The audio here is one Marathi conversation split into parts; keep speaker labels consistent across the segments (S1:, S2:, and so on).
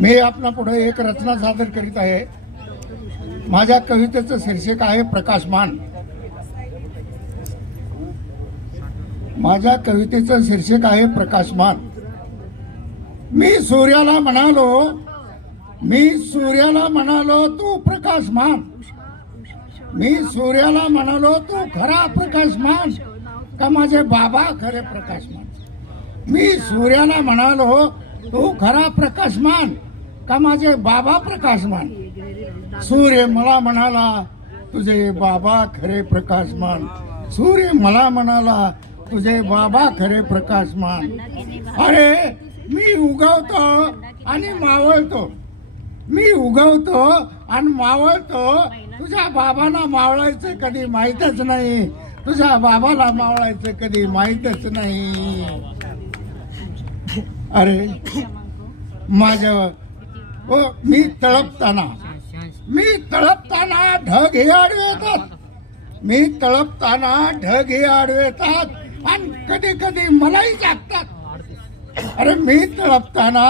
S1: मी आपला पुढे एक रचना सादर करीत आहे. माझ्या कवितेचं शीर्षक आहे प्रकाशमान. माझ्या कवितेचं शीर्षक आहे प्रकाशमान. मी सूर्याला म्हणालो मी सूर्याला म्हणालो तू प्रकाशमान. मी सूर्याला म्हणालो तू खरा प्रकाशमान. का माझे बाबा खरे प्रकाशमान? मी सूर्याला म्हणालो हो, तू खरा प्रकाशमान का माझे बाबा प्रकाशमान? सूर्य मला म्हणाला तुझे बाबा खरे प्रकाशमान. सूर्य मला म्हणाला तुझे बाबा खरे प्रकाशमान. अरे मी उगवतो आणि मावळतो. मी उगवतो आणि मावळतो. तुझ्या बाबांना मावळायचं कधी माहीतच नाही. तुझ्या बाबाला मावळायचं कधी माहीतच नाही. अरे माझ्या व मी तळपताना मी तळपताना ढग हे आडवे येतात मी तळपताना ढग हे आडवे येतात आणि कधी कधी मलाही जागतात. अरे मी तळपताना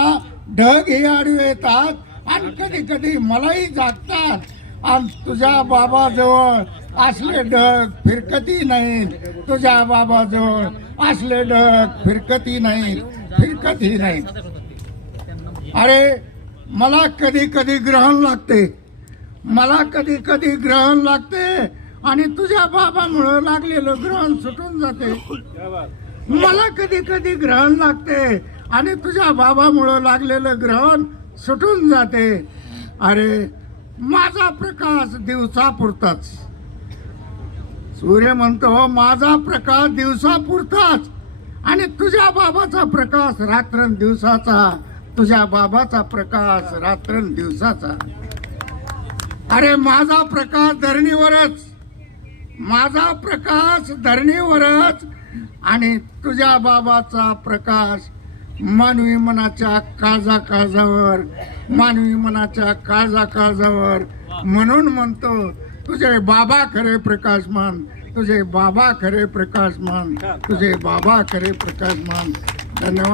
S1: ढग हे आडवे येतात आणि कधी कधी मलाही जागतात. आणि तुझ्या बाबाजवळ असले ढग फिरकती नाहीत. तुझ्या बाबाजवळ असले ढग फिरकती नाहीत. फिरकती नाहीत. अरे मला कधी कधी ग्रहण लागते. मला कधी कधी ग्रहण लागते आणि तुझ्या बाबामुळं लागलेलं ग्रहण सुटून जाते. मला कधी कधी ग्रहण लागते आणि तुझ्या बाबामुळं लागलेलं ग्रहण सुटून जाते. अरे माझा प्रकाश दिवसापुरताच. सूर्य म्हणतो हो, माझा प्रकाश दिवसापुरताच. आणि तुझ्या बाबाचा प्रकाश रात्रन दिवसाचा. तुझ्या बाबाचा प्रकाश रात्रन दिवसाचा. अरे माझा प्रकाश धरणीवरच. माझा प्रकाश धरणीवरच. आणि तुझ्या बाबाचा प्रकाश मानवी मनाच्या काळजा काळजावर मानवी मनाच्या काळजा काळजावर म्हणून म्हणतो तुझे बाबा खरे प्रकाशमान तुझे बाबा खरे प्रकाशमान तुझे बाबा खरे प्रकाशमान. धन्यवाद.